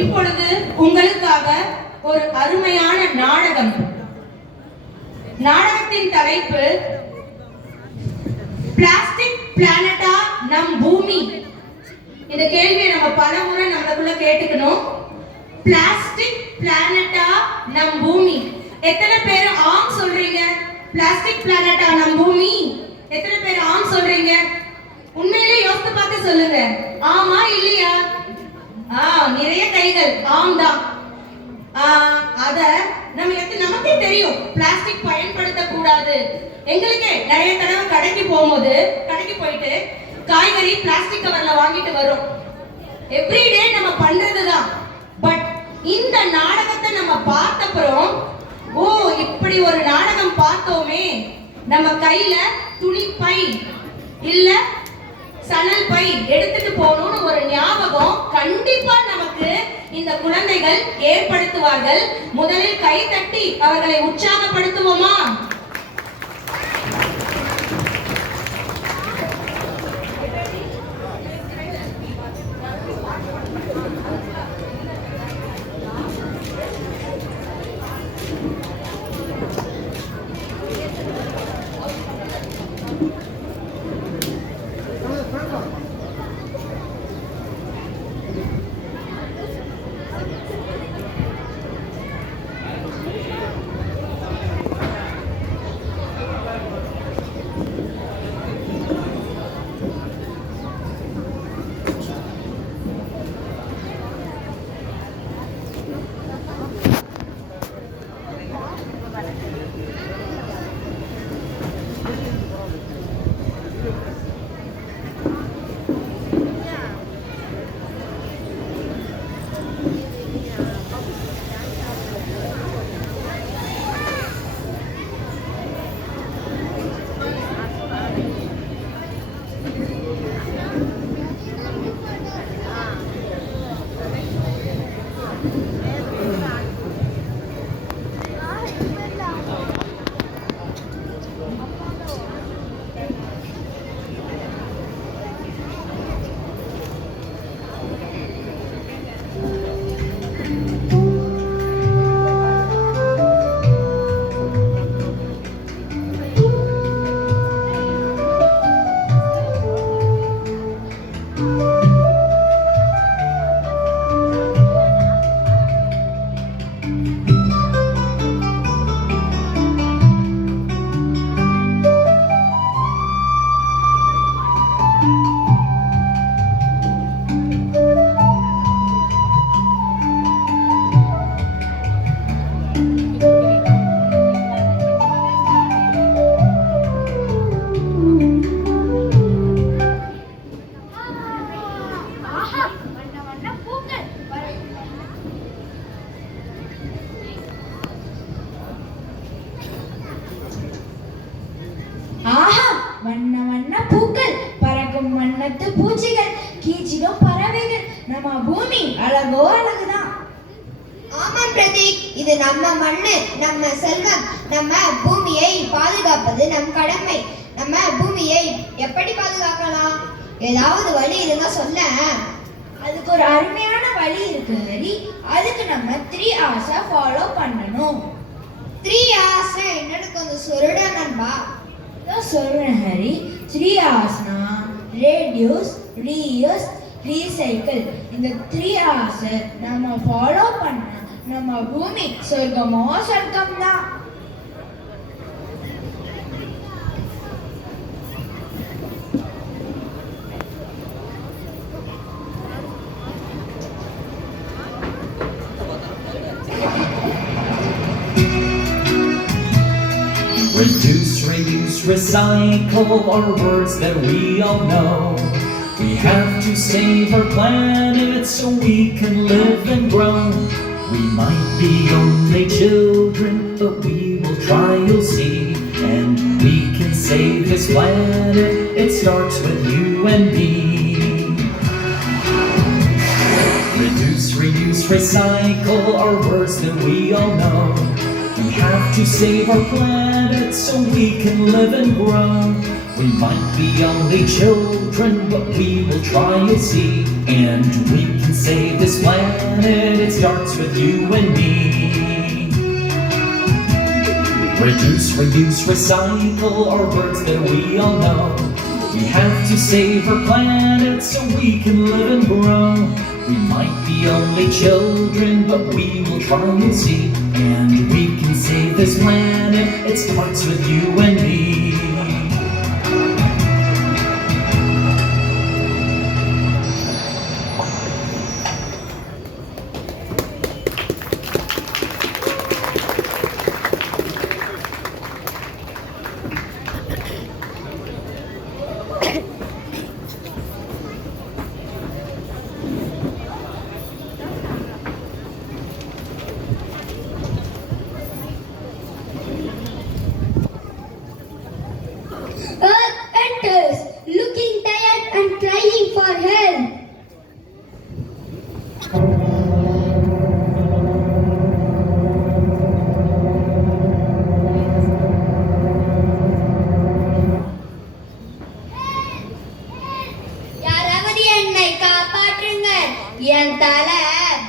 இப்பொழுது உங்களுக்காக ஒரு அருமையான நாடகம். நாடகத்தின் தலைப்பு பிளாஸ்டிக் பிளானட்டா நம் பூமி. இந்த கேள்வியை நம்ம பல முறை நம்மளுக்குள்ள கேட்டுக்கணும். பிளாஸ்டிக் பிளானட்டா நம் பூமி. எத்தனை பேர் ஆம் சொல்றீங்க? பிளாஸ்டிக் பிளானட்டா நம் பூமி. எத்தனை பேர் ஆம் சொல்றீங்க? உண்மையிலேயே யோசித்து பார்த்து சொல்லுங்க. ஆமா இல்லையா? நிறைய கைகள் ஆம் தான். அத நமக்கே தெரியும் பிளாஸ்டிக் பயன்படுத்த கூடாது. எங்களுக்கே நிறைய தடவை கடைக்கு போயிட்டு காய்கறி பிளாஸ்டிக் கவர்ல வாங்கிட்டு வரோம். எவ்ரிடே நம்ம பண்றதுதான். பட் இந்த நாடகத்தை நம்ம பார்த்தப்புறம் இப்படி ஒரு நாடகம் பார்த்தோமே, நம்ம கையில துணி பை இல்ல சணல் பை எடுத்துட்டு போகணும்னு ஒரு ஞாபகம் கண்டிப்பா நமக்கு இந்த குழந்தைகள் ஏற்படுத்துவார்கள். முதலில் கை தட்டி அவர்களை உற்சாகப்படுத்துவோமா? வண்ண வண்ண பூக்கள், பறக்கும் வண்ணத்து பூச்சிகள், கீச்சிடும் பறவைகள், நம்ம பூமி அழகோ அழகுதான். ஆமாம் பிரதீக், இது நம்ம மண்ணு, நம்ம செல்வம். நம்ம பூமியை பாதுகாப்பது நம் கடமை. நம்ம பூமியை எப்படி பாதுகாக்கலாம்? ஏதாவது வழி இருந்தா சொல்ல. அதுக்கு ஒரு அருமையான வழி இருக்கு ஹரி. அதுக்கு நம்ம 3 R's ஃபாலோ பண்ணணும். 3 R's என்னன்னு கொஞ்சம் சொல்லுடா நண்பா. சொல்றேன் ஹரி. 3 R'ஸ்னா ரெடியூஸ், ரீயூஸ், ரீசைக்கிள். இந்த 3 R's நம்ம ஃபாலோ பண்ண நம்ம பூமி சொர்க்கமோ சொர்க்கம் தான். Reduce, reuse, recycle are words that we all know. We have to save our planet so we can live and grow. We might be only children, but we will try, you'll see. And we can save this planet, it starts with you and me. Reduce, reuse, recycle are words that we all know. We have to save our planet so we can live and grow. We might be only children, but we will try and see. And we can save this planet, it starts with you and me. Reduce, reduce, recycle are words that we all know. We have to save our planet so we can live and grow. We might be only children, but we will try and see. And we can save this planet, it starts with you and me. Earth enters, looking tired and crying for help. யாராவது என்னை காப்பாற்றுங்க, என் தலை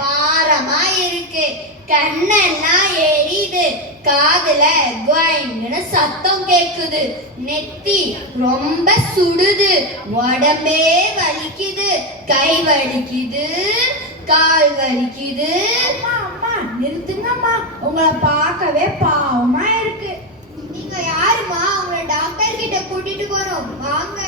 பாரமா இருக்கு, கண்ணெல்லாம் எரியுது, காதுல குவைன்னு சத்தம் கேக்குது, நெத்தி ரொம்ப சுடுது, உடம்பே வலிக்குது, கை வலிக்குது, கால் வலிக்குது. அம்மா அம்மா நிறுத்துங்கம்மா, உங்களை பார்க்கவே பாவமா இருக்கு. நீங்க யாருமா? உங்களை டாக்டர் கிட்ட கூட்டிட்டு போறோம், வாங்க.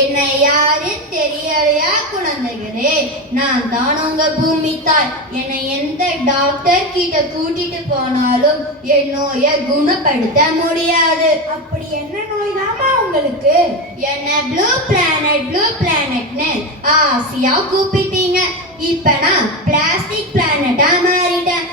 என்னை யாருன்னு தெரியலையா குழந்தைகளே? நான் தான் உங்க பூமி தாய். என்னை எந்த டாக்டர் கிட்ட கூட்டிட்டு போனாலும் என் நோயை குணப்படுத்த முடியாது. அப்படி என்ன நோய் தாமா உங்களுக்கு? என்ன ப்ளூ பிளானட்னு ஆசையா கூப்பிட்டீங்க. இப்ப நான் பிளாஸ்டிக் பிளானட்டா மாறிட்டேன்.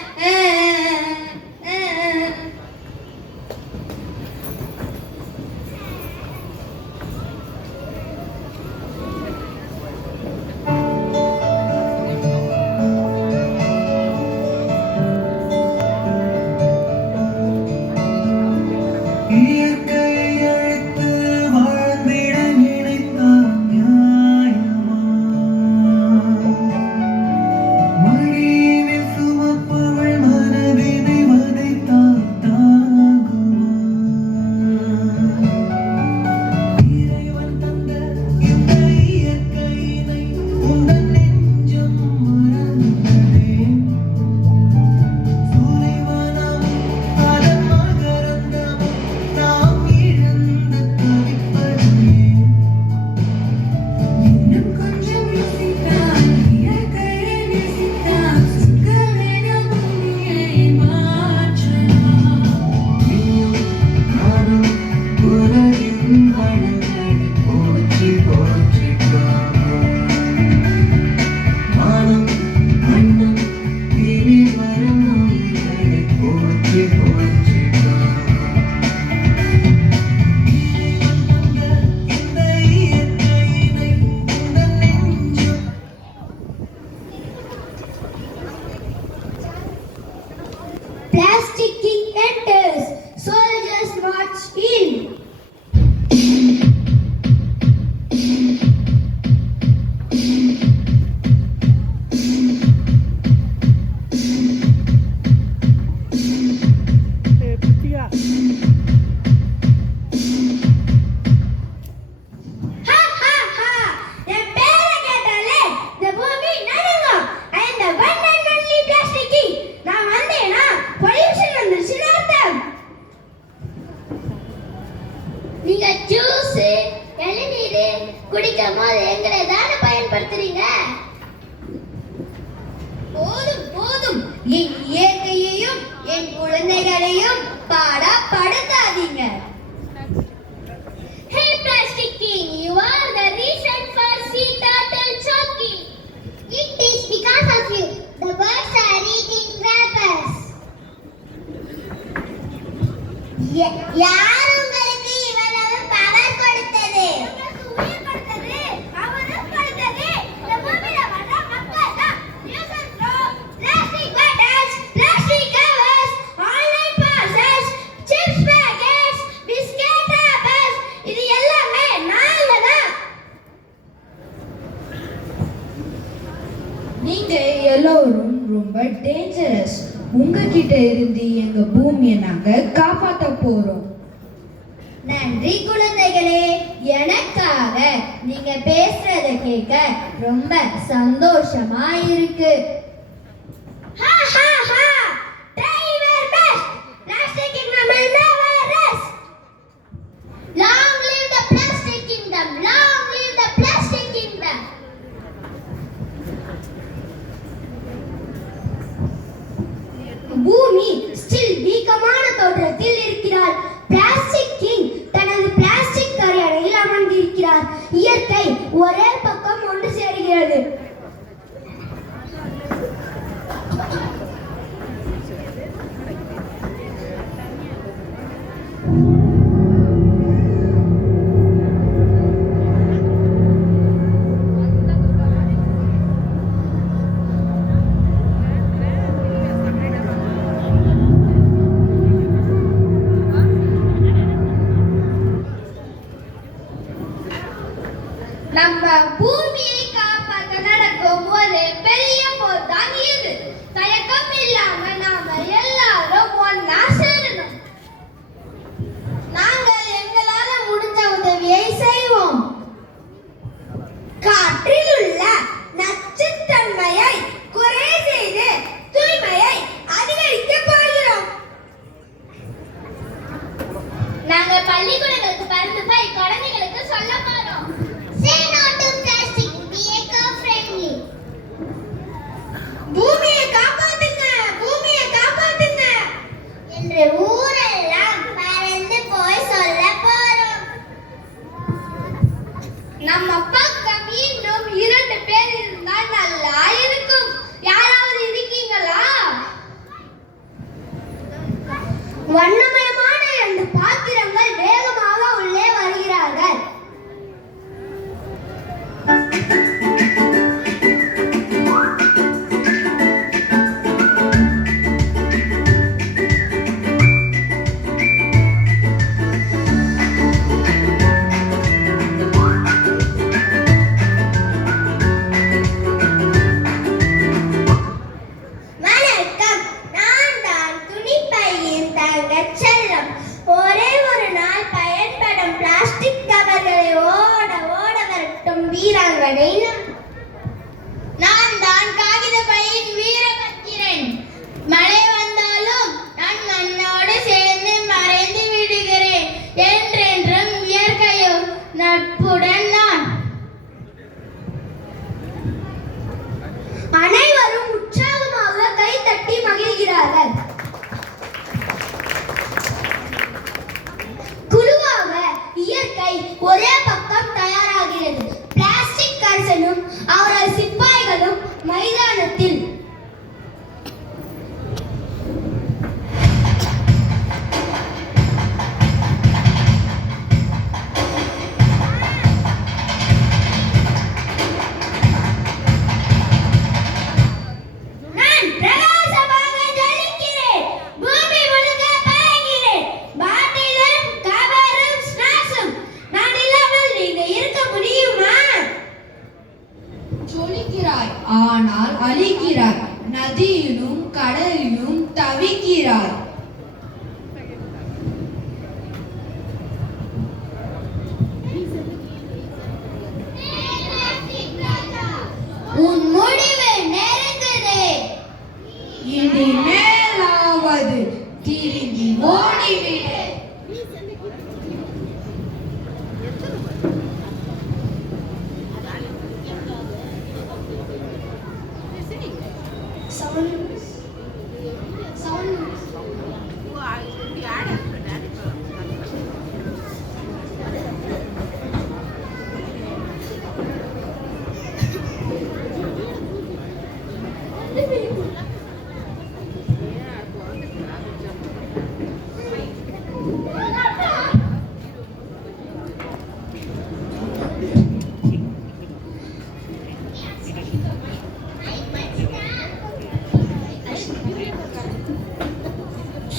Plastic king enters, soldiers march in. நீங்க ஜூஸ் இளநீர் குடிக்கும் போது எங்களை தானே பயன்படுத்துறீங்க. போதும் போதும், என் இயற்கையையும் என் குழந்தைகளையும் பாடப்படுத்தாதீங்க. Hey Plastic King, you are the reason for sea turtle choking. It is because of you. The birds are eating wrappers. யார் உங்களுக்கு இவ்வளவு பவர் கொடுத்தது? உயிர் கொடுத்தது, அவரும் கொடுத்தது. இந்த பூமியில வர மக்கள் தான். Use and throw plastic bottles, plastic covers, online parcels. Dangerous. உங்ககிட்ட இருந்து எங்க பூமியை நாங்க காப்பாத்த போறோம். நன்றி குழந்தைகளே, எனக்காக நீங்க பேசுறத கேட்க ரொம்ப சந்தோஷமா இருக்கு. Long live the plastic kingdom! Long live the plastic kingdom! பூமி ஸ்டில் வீக்கமான தோற்றத்தில் இருக்கிறார். பிளாஸ்டிக் கிங் தனது பிளாஸ்டிக் கரையறையில் அமர்ந்திருக்கிறார். இயற்கை ஒரே பக்கம் ஒன்று சேருகிறது. நம்ம பூமியை காப்பாற்ற நடக்கும் ஒரு பெரிய போர் தான் இது. தயக்கம் இல்லாம நாம எல்லாரும் ஒன்னா சேரணும். நாங்கள் எங்களால முடிஞ்ச உதவியை செய்வோம். காற்றில் உள்ள நச்சுத்தன்மையை குறை செய்து தூய்மையை அதிகரிக்க போகிறோம். நாங்க பள்ளிக்கூடங்களுக்கு பறந்து போய் குழந்தைகளுக்கு சொல்ல போறோம். Say no to plastic. Be eco-friendly. பூமியை காப்பாத்துங்க, பூமியை காப்பாத்துங்க என்று ஊரெல்லாம் பறந்து போய் சொல்ல போறோம். நம்ம பக்கம் இன்னும் 2 பேர் இருந்தால் நல்லா இருக்கும். யாராவது இருக்கீங்களா? வண்ணமயமான 2 பாத்திரங்கள் வேகமாக உள்ளே வருகிறார்கள். வணக்கம், நான் தான் துணிப்பையின் தங்கச்செல்லம். ஒரே ஒரு நாள் பயன்படும் பிளாஸ்டிக் கவர்களை ஓட ஓட வரட்டும் வீராங்கனை நான் தான் காகித பையின் வீரபத்திரன். மழை வந்தாலும் நான் மண்ணோடு சேர்ந்து மறைந்து விடுகிறேன். என்றென்றும் இயற்கையோடு நட்புடன் நான். அனைவரும் உற்சாகமாக கை தட்டி மகிழ்கிறார்கள். குழுவாக இயற்கை ஒரே பக்கம் தயாராகிறது. பிளாஸ்டிக் கரிசலும் அவரது சிப்பாய்களும் மைதானத்தில். நான் பிரகாசமாக ஜொலிக்கிறேன். பூமி முழுக்க பறக்கிறேன். பாட்டிலும் கவரும் ஸ்நாக்ஸும். நான் இல்லாமல் நீங்க இருக்க முடியுமா? ஜொலிக்கிறாய், ஆனால் அழிக்கிறாய். நதியிலும் கடலிலும் தவிக்கிறாய். உன் முடிவு நெருங்குது. இனிமேலாவது திரும்பி ஓடிவிடு.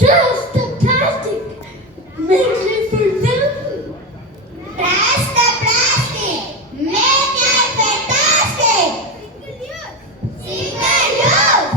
Trust the plastic. Make it for them. Trust the plastic. Make it fantastic. Single use.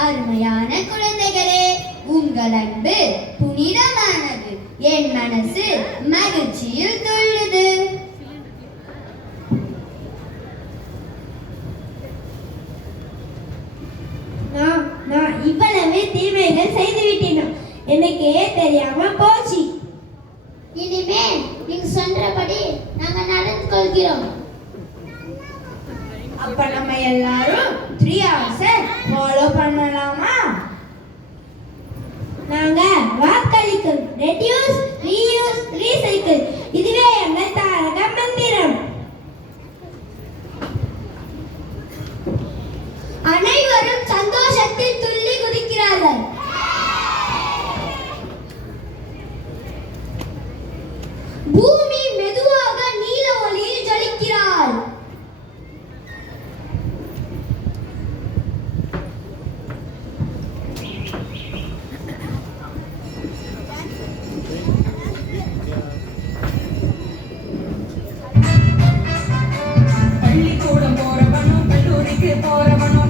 அருமையான குழந்தைகளே, உங்கள் அன்பு புனிதமானது. என் மனசு மகிழ்ச்சியில் துள்ளுது. நான் இவ்வளவு தீமைகள் செய்துவிட்டேன், எனக்கே தெரியாம போச்சு. இனிமே நீங்க சொல்றபடி நாங்க நடந்து கொள்கிறோம். அப்ப நம்ம எல்லாரும் 3 hours ஃபாலோ பண்ணலாமா? நாங்க வாக்களிக்கும் ரெடியூஸ், ரீயூஸ், ரீசைக்கிள், இதுவே எங்கள் தாரக மந்திரம். அனைவரும் சந்தோஷத்தில் துள்ளி குதிக்கிறார்கள். பூமி மெதுவாக நீல ஒளியில் ஜொலிக்கிறாள். பள்ளிக்கூடம் போறவனும் கல்லூரிக்கு போறவனும்